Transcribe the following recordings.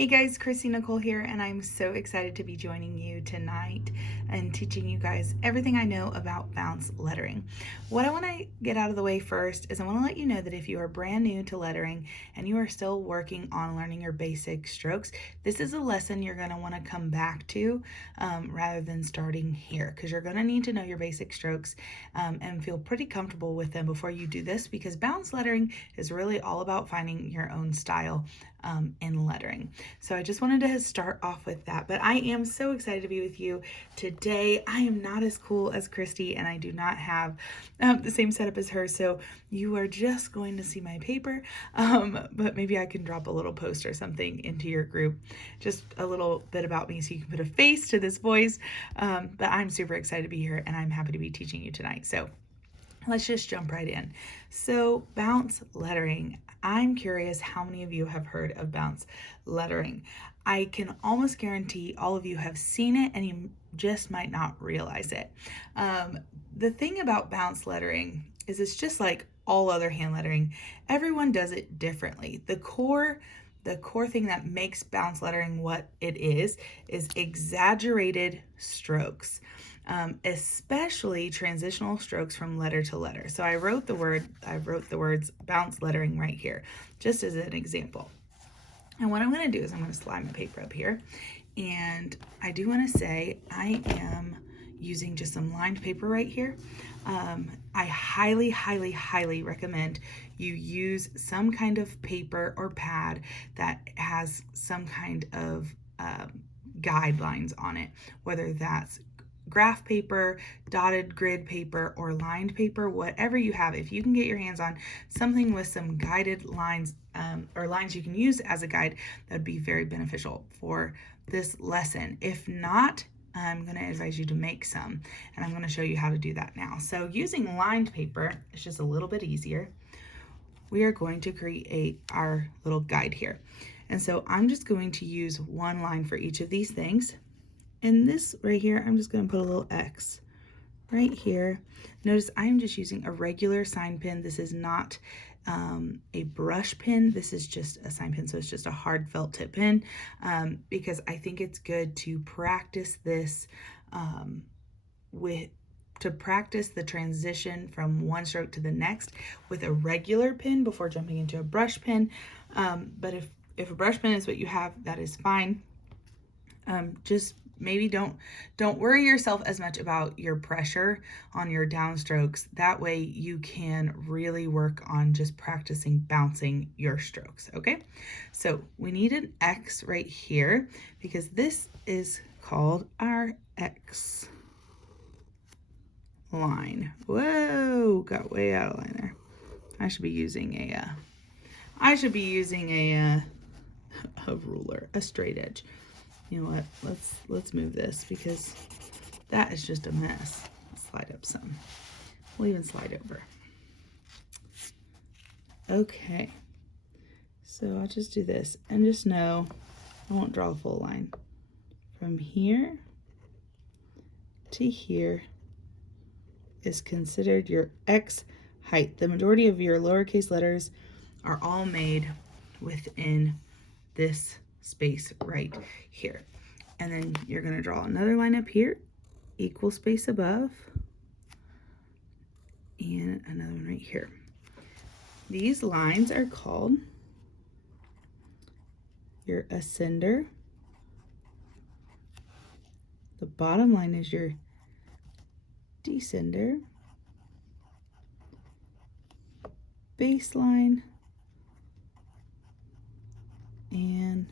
Hey guys, Chrisi Nikole here, and I'm so excited to be joining you tonight and teaching you guys everything I know about bounce lettering. What I want to get out of the way first is I want to let you know that if you are brand new to lettering and you are still working on learning your basic strokes, this is a lesson you're going to want to come back to rather than starting here, because you're going to need to know your basic strokes and feel pretty comfortable with them before you do this, because bounce lettering is really all about finding your own style in lettering. So I just wanted to start off with that, but I am so excited to be with you today. I am not as cool as Christy, and I do not have the same setup as her, so you are just going to see my paper, but maybe I can drop a little post or something into your group, just a little bit about me so you can put a face to this voice, but I'm super excited to be here, and I'm happy to be teaching you tonight. So let's just jump right in. So bounce lettering. I'm curious how many of you have heard of bounce lettering. I can almost guarantee all of you have seen it and you just might not realize it. The thing about bounce lettering is it's just like all other hand lettering. Everyone does it differently. The core thing that makes bounce lettering what it is exaggerated strokes. Especially transitional strokes from letter to letter. So I wrote the words bounce lettering right here, just as an example. And what I'm going to do is I'm going to slide my paper up here. And I do want to say I am using just some lined paper right here. I highly, highly, highly recommend you use some kind of paper or pad that has some kind of guidelines on it, whether that's graph paper, dotted grid paper, or lined paper, whatever you have. If you can get your hands on something with some guided lines or lines you can use as a guide, that'd be very beneficial for this lesson. If not, I'm going to advise you to make some, and I'm going to show you how to do that now. So using lined paper, it's just a little bit easier. We are going to create our little guide here. And so I'm just going to use one line for each of these things. And this right here, I'm just going to put a little X right here. Notice I'm just using a regular sign pen. This is not a brush pen. This is just a sign pen, so it's just a hard felt tip pen, because I think it's good to practice this to practice the transition from one stroke to the next with a regular pen before jumping into a brush pen. But if a brush pen is what you have, that is fine. Just maybe don't worry yourself as much about your pressure on your downstrokes. That way you can really work on just practicing bouncing your strokes, okay? So we need an X right here because this is called our X line. Whoa, got way out of line there. I should be using a ruler, a straight edge. You know what, let's move this because that is just a mess. Let's slide up some. We'll even slide over. Okay, so I'll just do this and just know I won't draw a full line. From here to here is considered your X height. The majority of your lowercase letters are all made within this space right here. And then you're going to draw another line up here, equal space above, and another one right here. These lines are called your ascender. The bottom line is your descender, baseline, and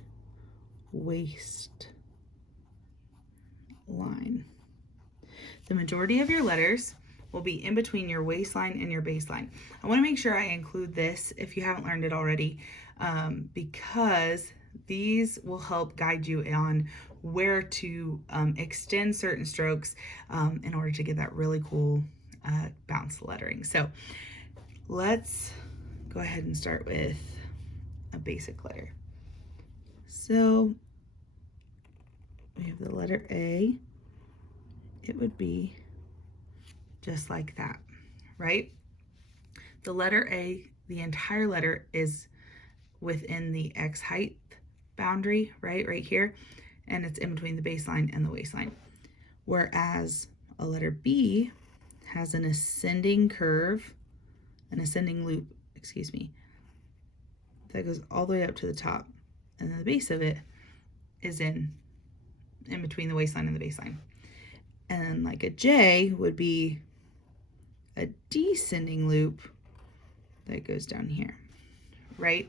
waist line. The majority of your letters will be in between your waistline and your baseline. I want to make sure I include this if you haven't learned it already, because these will help guide you on where to extend certain strokes in order to get that really cool bounce lettering. So let's go ahead and start with a basic letter. So we have the letter A. It would be just like that, right? The letter A, the entire letter is within the X height boundary, right here, and it's in between the baseline and the waistline. Whereas a letter B has an ascending curve, an ascending loop, excuse me, that goes all the way up to the top, and then the base of it is in between the waistline and the baseline. And then like a J would be a descending loop that goes down here, right?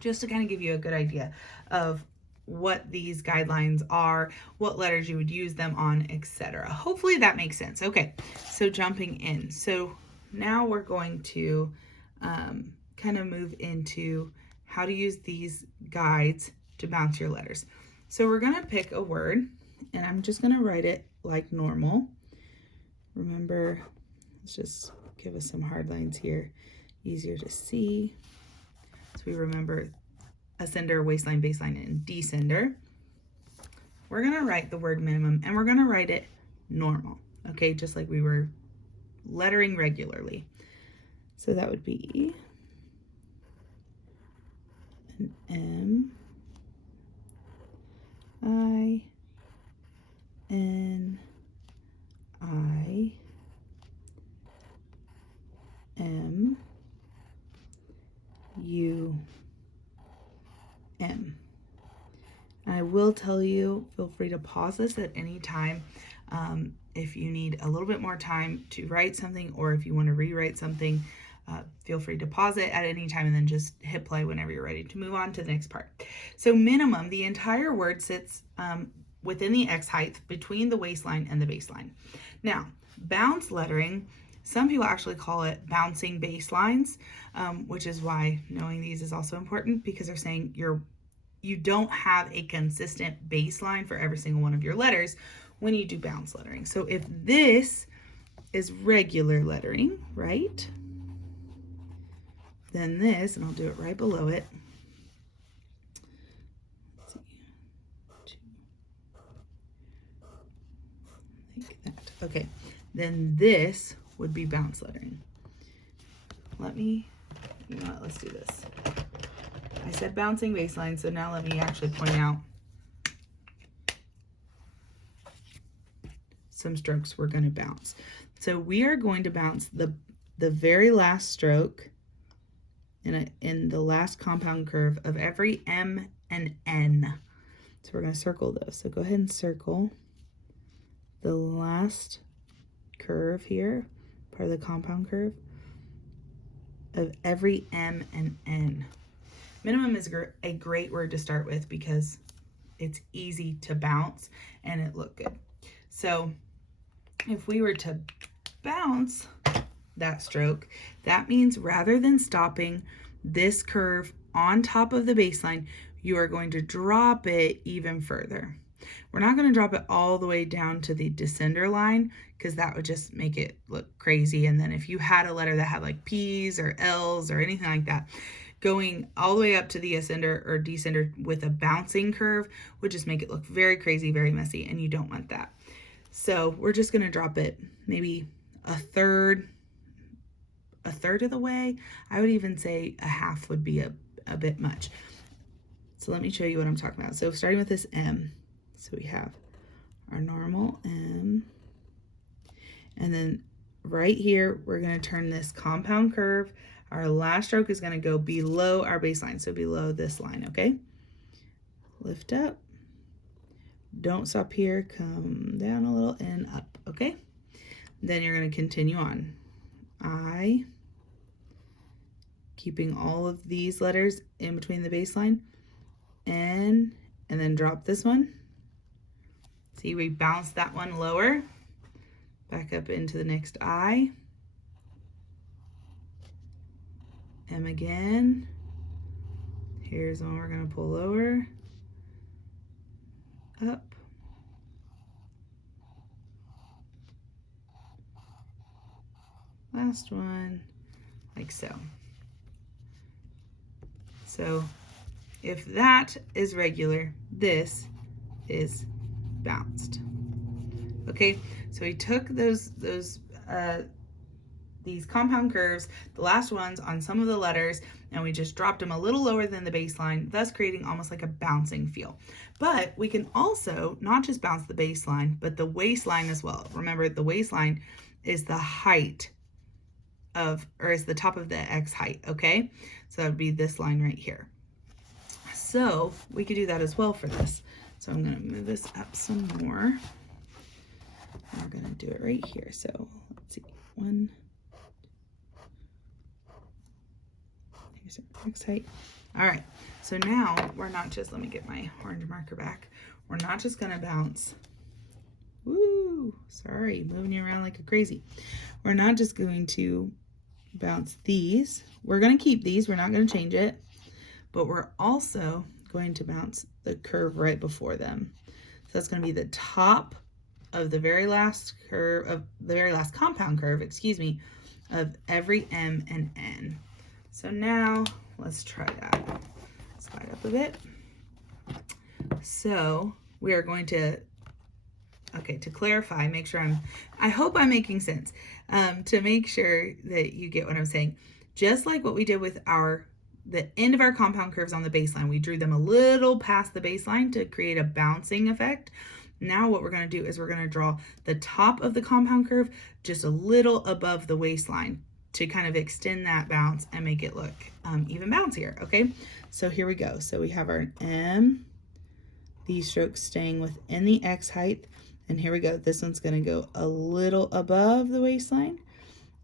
Just to kind of give you a good idea of what these guidelines are, what letters you would use them on, etc. Hopefully that makes sense. Okay, so jumping in. So now we're going to kind of move into how to use these guides to bounce your letters. So we're going to pick a word, and I'm just going to write it like normal. Remember, let's just give us some hard lines here, easier to see. So we remember ascender, waistline, baseline, and descender. We're going to write the word minimum, and we're going to write it normal, okay, just like we were lettering regularly. So that would be an M, I, N, I, M, U, M. I will tell you, feel free to pause this at any time if you need a little bit more time to write something, or if you want to rewrite something, feel free to pause it at any time and then just hit play whenever you're ready to move on to the next part. So minimum, the entire word sits within the X height between the waistline and the baseline. Now, bounce lettering, some people actually call it bouncing baselines, which is why knowing these is also important, because they're saying you don't have a consistent baseline for every single one of your letters when you do bounce lettering. So if this is regular lettering, right? Then this, and I'll do it right below it. Let's see. Like that. Okay. Then this would be bounce lettering. You know what, let's do this. I said bouncing baseline, so now let me actually point out some strokes we're going to bounce. So we are going to bounce the very last stroke in the last compound curve of every M and N. So we're going to circle those. So go ahead and circle the last curve here, part of the compound curve of every M and N. Minimum is a great word to start with because it's easy to bounce and it look good. So if we were to bounce that stroke, that means rather than stopping this curve on top of the baseline, you are going to drop it even further. We're not going to drop it all the way down to the descender line because that would just make it look crazy. And then if you had a letter that had like P's or L's or anything like that, going all the way up to the ascender or descender with a bouncing curve would just make it look very crazy, very messy, and you don't want that. So we're just going to drop it maybe a third of the way. I would even say a half would be a bit much. So let me show you what I'm talking about. So starting with this M, so we have our normal M, and then right here, we're going to turn this compound curve. Our last stroke is going to go below our baseline, so below this line, okay? Lift up. Don't stop here. Come down a little and up, okay? Then you're going to continue on. I, keeping all of these letters in between the baseline, N, and then drop this one. See, we bounce that one lower, back up into the next I. M again. Here's one we're going to pull lower, up, last one, like so. So if that is regular, this is bounced. Okay, so we took those these compound curves, the last ones on some of the letters, and we just dropped them a little lower than the baseline, thus creating almost like a bouncing feel. But we can also not just bounce the baseline, but the waistline as well. Remember, the waistline is the height of, or is the top of the X height, okay? So that would be this line right here. So we could do that as well for this. So I'm gonna move this up some more. And we're gonna do it right here. So let's see, one, here's our X height. All right, so now we're not just, let me get my orange marker back. We're not just gonna bounce, woo, sorry, moving you around like a crazy. We're not just going to bounce these. We're gonna keep these, we're not gonna change it, but we're also going to bounce the curve right before them. So that's gonna be the top of the very last curve, of the very last compound curve, excuse me, of every M and N. So now let's try that. Slide up a bit. So we are going to, okay, to clarify, make sure I hope I'm making sense, to make sure that you get what I'm saying. Just like what we did with the end of our compound curves on the baseline, we drew them a little past the baseline to create a bouncing effect. Now what we're going to do is we're going to draw the top of the compound curve just a little above the waistline to kind of extend that bounce and make it look even bouncier, okay? So here we go. So we have our M, these strokes staying within the X height, and here we go. This one's going to go a little above the waistline,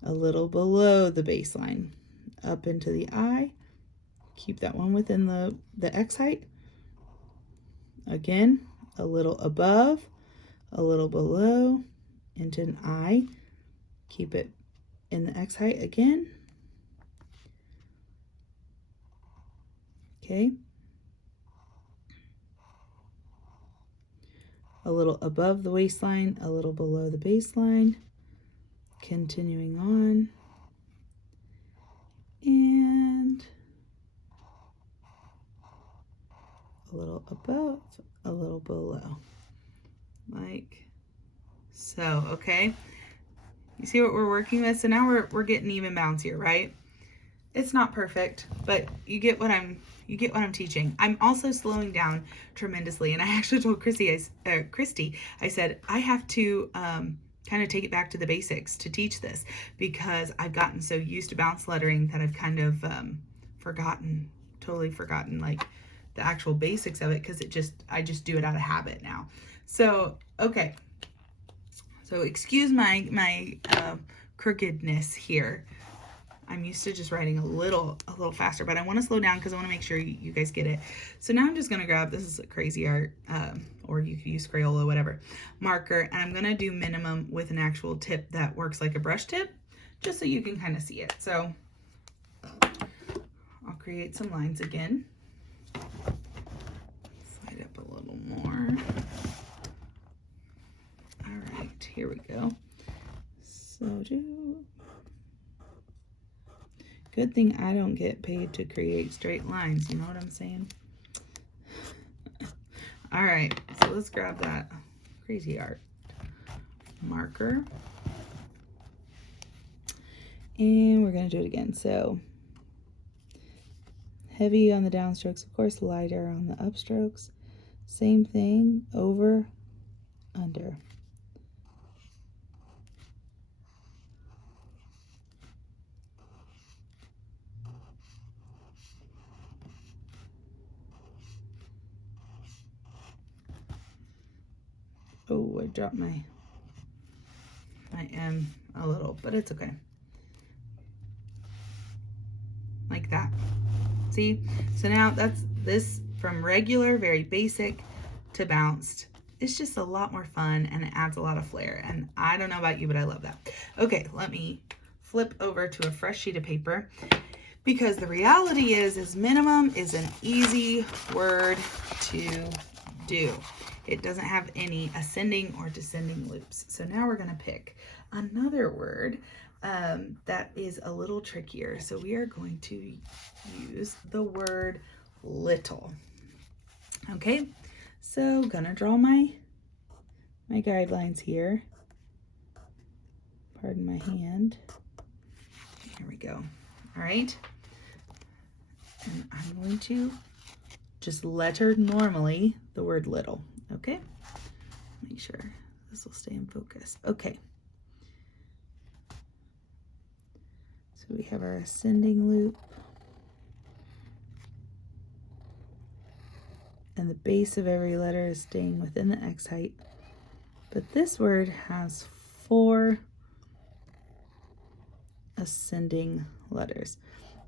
a little below the baseline, up into the I. Keep that one within the X height. Again, a little above, a little below, into an I. Keep it in the X height again. Okay. A little above the waistline, a little below the baseline. Continuing on. And a little above, a little below. Like so, okay? You see what we're working with? So now we're getting even bouncier, right? It's not perfect, but you get what I'm teaching. I'm also slowing down tremendously, and I actually told Christy, I said I have to kind of take it back to the basics to teach this, because I've gotten so used to bounce lettering that I've kind of totally forgotten like the actual basics of it, because I just do it out of habit now. So okay, so excuse my crookedness here. I'm used to just writing a little faster, but I want to slow down because I want to make sure you guys get it. So now I'm just going to grab, this is a Crazy Art, or you could use Crayola, whatever, marker, and I'm going to do minimum with an actual tip that works like a brush tip, just so you can kind of see it. So I'll create some lines again. Slide up a little more. All right, here we go. So good thing I don't get paid to create straight lines, you know what I'm saying? All right, so let's grab that Crazy Art marker. And we're gonna do it again. So heavy on the downstrokes, of course, lighter on the upstrokes. Same thing, over, under. Oh, I dropped my M a little, but it's okay. Like that. See? So now that's this from regular, very basic, to bounced. It's just a lot more fun, and it adds a lot of flair. And I don't know about you, but I love that. Okay, let me flip over to a fresh sheet of paper, because the reality is minimum is an easy word to do. It doesn't have any ascending or descending loops. So now we're going to pick another word that is a little trickier. So we are going to use the word little. Okay, so gonna draw my guidelines here. Pardon my hand. There we go. All right. And I'm going to just letter normally the word little, okay? Make sure this will stay in focus. Okay. So we have our ascending loop. And the base of every letter is staying within the X height. But this word has 4 ascending letters.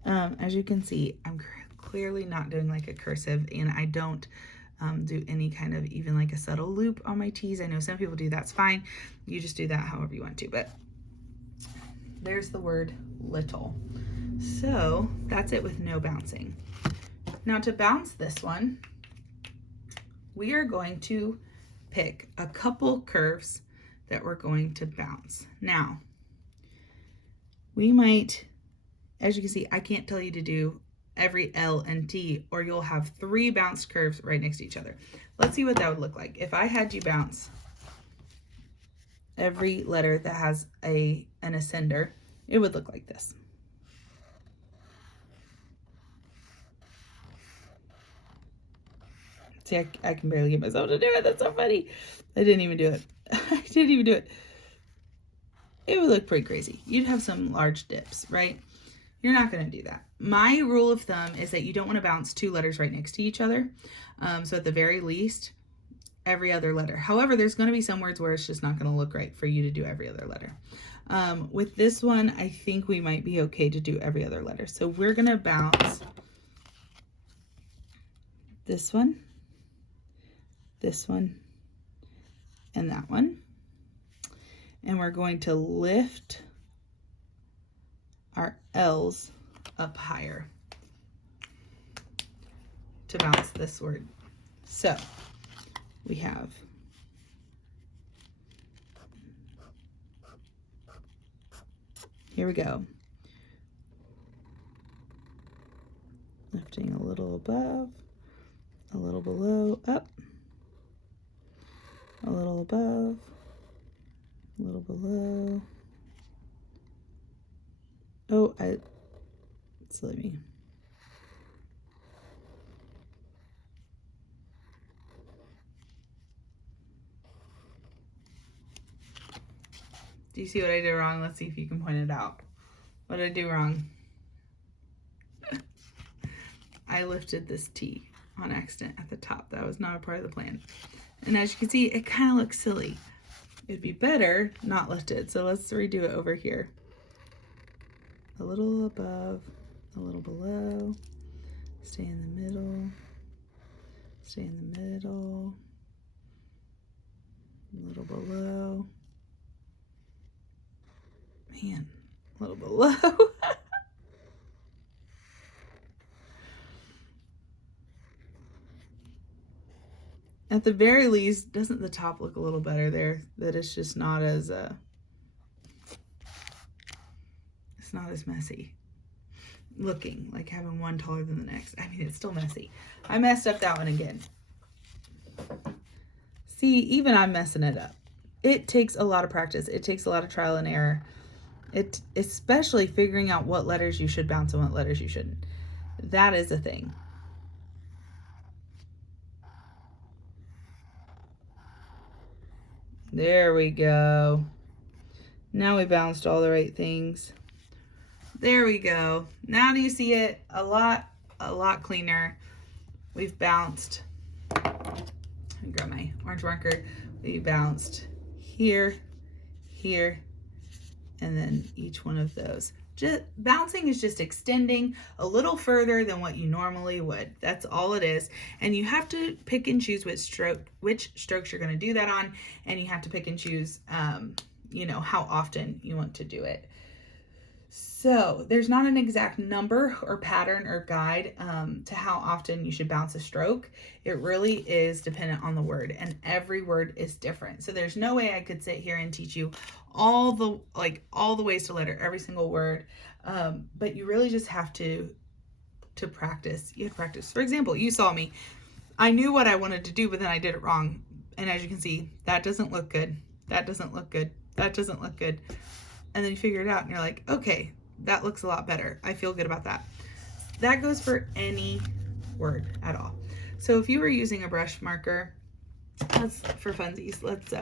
As you can see, I'm clearly not doing like a cursive, and I don't do any kind of even like a subtle loop on my T's. I know some people do, that's fine. You just do that however you want to, but there's the word little. So that's it with no bouncing. Now to bounce this one, we are going to pick a couple curves that we're going to bounce. Now, we might, as you can see, I can't tell you to do every L and T, or you'll have 3 bounced curves right next to each other. Let's see what that would look like. If I had you bounce every letter that has an ascender, it would look like this. See, I can barely get myself to do it. That's so funny. I didn't even do it. I didn't even do it. It would look pretty crazy. You'd have some large dips, right? You're not going to do that. My rule of thumb is that you don't want to bounce 2 letters right next to each other. So at the very least, every other letter. However, there's going to be some words where it's just not going to look right for you to do every other letter. With this one, I think we might be okay to do every other letter. So we're going to bounce this one, and that one. And we're going to lift our L's up higher to bounce this word. So we have here we go. Lifting a little above, a little below, up, a little above, a little below. Oh, silly me. Do you see what I did wrong? Let's see if you can point it out. What did I do wrong? I lifted this T on accident at the top. That was not a part of the plan. And as you can see, it kind of looks silly. It'd be better not lifted. So let's redo it over here. A little above, a little below, stay in the middle, stay in the middle, a little below, man, a little below. At the very least, doesn't the top look a little better there? That it's just not as, it's not as messy looking, like having one taller than the next. I mean, it's still messy. I messed up that one again. See, even I'm messing it up. It takes a lot of practice. It takes a lot of trial and error. Especially figuring out what letters you should bounce and what letters you shouldn't. That is a thing. There we go. Now we bounced all the right things. There we go. Now do you see it? A lot cleaner. We've bounced. Let me grab my orange marker. We bounced here, here, and then each one of those. Just bouncing is just extending a little further than what you normally would. That's all it is. And you have to pick and choose which strokes you're going to do that on, and you have to pick and choose how often you want to do it. So there's not an exact number or pattern or guide to how often you should bounce a stroke. It really is dependent on the word, and every word is different. So there's no way I could sit here and teach you all the ways to letter every single word. But you really just have to practice. You have to practice. For example, you saw me. I knew what I wanted to do, but then I did it wrong. And as you can see, that doesn't look good. That doesn't look good. That doesn't look good. And then you figure it out and you're like, okay, that looks a lot better. I feel good about that. That goes for any word at all. So if you were using a brush marker, let's, for funsies, let's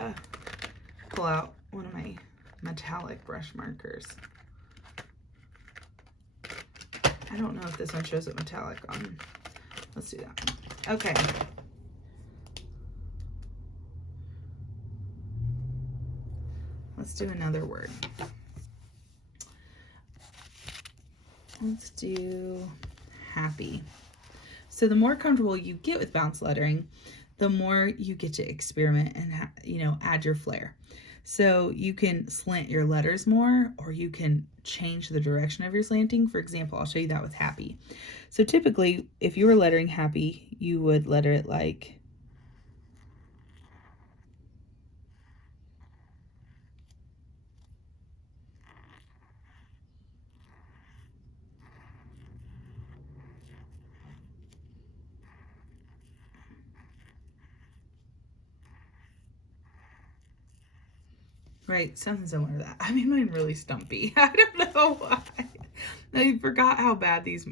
pull out one of my metallic brush markers. I don't know if this one shows it metallic on. Let's do that one. Okay. Let's do another word. Let's do happy. So the more comfortable you get with bounce lettering, the more you get to experiment and add your flair. So you can slant your letters more, or you can change the direction of your slanting. For example, I'll show you that with happy. So typically, if you were lettering happy, you would letter it like right, something similar to that. I made mine really stumpy. I don't know why. I forgot how bad these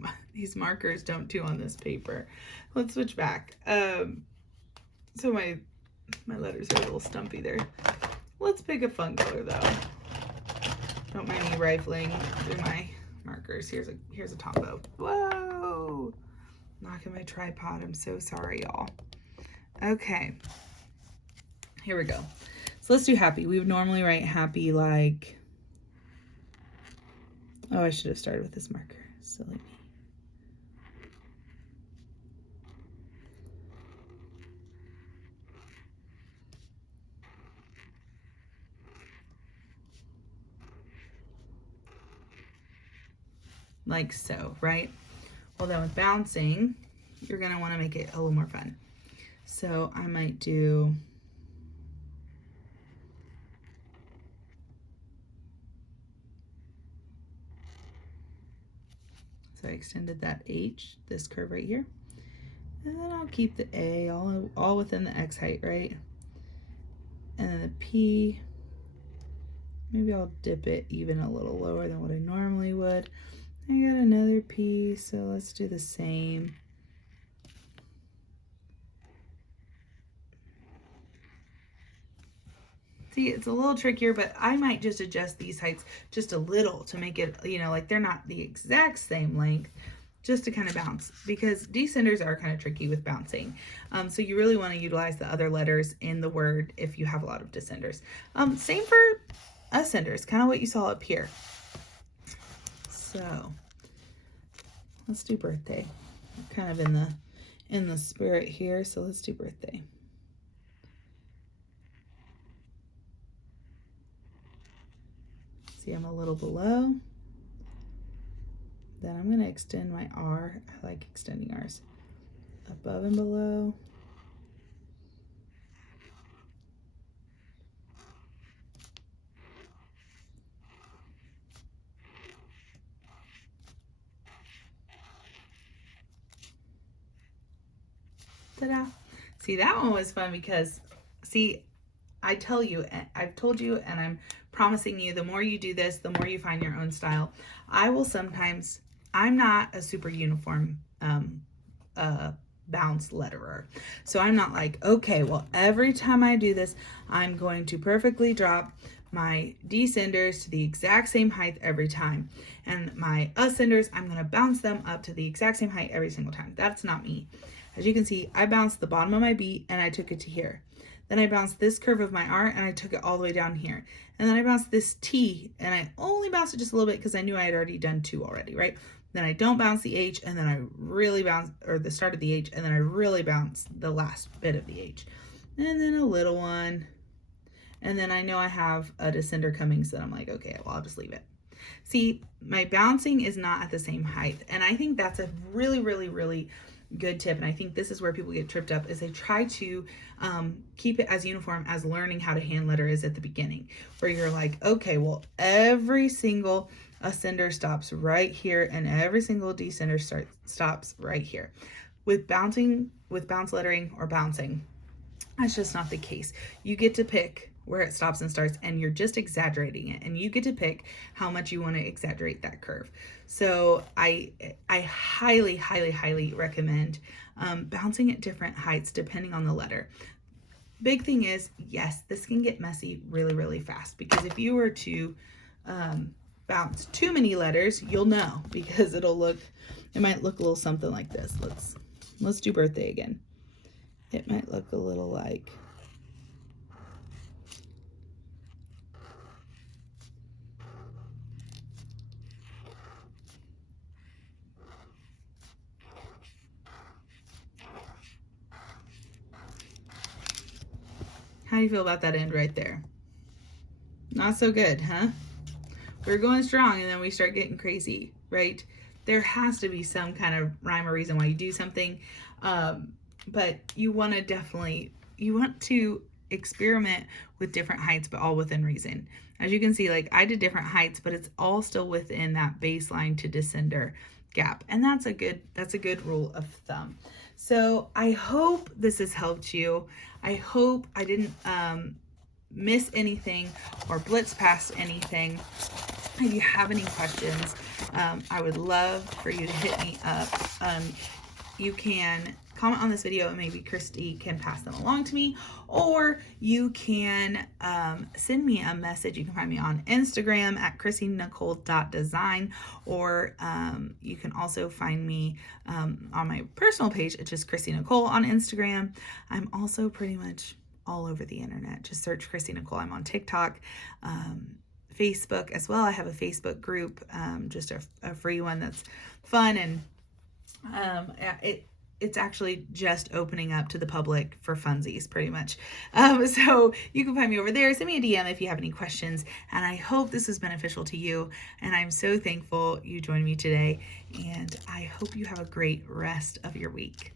markers don't do on this paper. Let's switch back. So my letters are a little stumpy there. Let's pick a fun color though. Don't mind me rifling through my markers. Here's a Tombow. Whoa! Knocking my tripod. I'm so sorry, y'all. Okay. Here we go. So let's do happy. We would normally write happy like, oh, I should have started with this marker. Silly me. Like so, right? Well, then with bouncing, you're going to want to make it a little more fun. So I might do so I extended that H, this curve right here. And then I'll keep the A all within the X height, right? And then the P, maybe I'll dip it even a little lower than what I normally would. I got another P, so let's do the same. See, it's a little trickier, but I might just adjust these heights just a little to make it, like they're not the exact same length, just to kind of bounce, because descenders are kind of tricky with bouncing. So you really want to utilize the other letters in the word if you have a lot of descenders. Same for ascenders, kind of what you saw up here. So let's do birthday. I'm kind of in the spirit here, so let's do birthday. See, I'm a little below. Then I'm going to extend my R. I like extending R's. Above and below. Ta-da. See, that one was fun because, see, I've told you, and I'm promising you, the more you do this, the more you find your own style. I'm not a super uniform bounce letterer. So I'm not like, okay, well, every time I do this, I'm going to perfectly drop my descenders to the exact same height every time. And my ascenders, I'm going to bounce them up to the exact same height every single time. That's not me. As you can see, I bounced the bottom of my B and I took it to here. Then I bounced this curve of my R and I took it all the way down here. And then I bounced this T and I only bounced it just a little bit because I knew I had already done 2 already, right? Then I don't bounce the H, and then I really bounce, or the start of the H, and then I really bounce the last bit of the H. And then a little one. And then I know I have a descender coming, so I'm like, okay, well, I'll just leave it. See, my bouncing is not at the same height. And I think that's a really, really, really good tip. And I think this is where people get tripped up, is they try to keep it as uniform as learning how to hand letter is at the beginning, where you're like, okay, well, every single ascender stops right here and every single descender stops right here. With bounce lettering or bouncing, that's just not the case. You get to pick where it stops and starts, and you're just exaggerating it, and you get to pick how much you want to exaggerate that curve. So I highly, highly, highly recommend bouncing at different heights depending on the letter. Big thing is, yes, this can get messy really, really fast, because if you were to bounce too many letters, you'll know, because it might look a little something like this. Let's do birthday again. It might look a little like, how do you feel about that end right there? Not so good, huh? We're going strong and then we start getting crazy, right? There has to be some kind of rhyme or reason why you do something. But you want to experiment with different heights, but all within reason. As you can see, like, I did different heights, but it's all still within that baseline to descender gap. And that's a good rule of thumb. So I hope this has helped you. I hope I didn't miss anything or blitz past anything. If you have any questions, I would love for you to hit me up. You can comment on this video and maybe Christy can pass them along to me, or you can send me a message. You can find me on Instagram at chrisinikole.design, or you can also find me on my personal page. It's just Chrisi Nikole on Instagram. I'm also pretty much all over the internet. Just search Chrisi Nikole. I'm on TikTok, Facebook as well. I have a Facebook group, just a free one that's fun, and it's actually just opening up to the public for funsies, pretty much. So you can find me over there. Send me a DM if you have any questions, and I hope this was beneficial to you, and I'm so thankful you joined me today, and I hope you have a great rest of your week.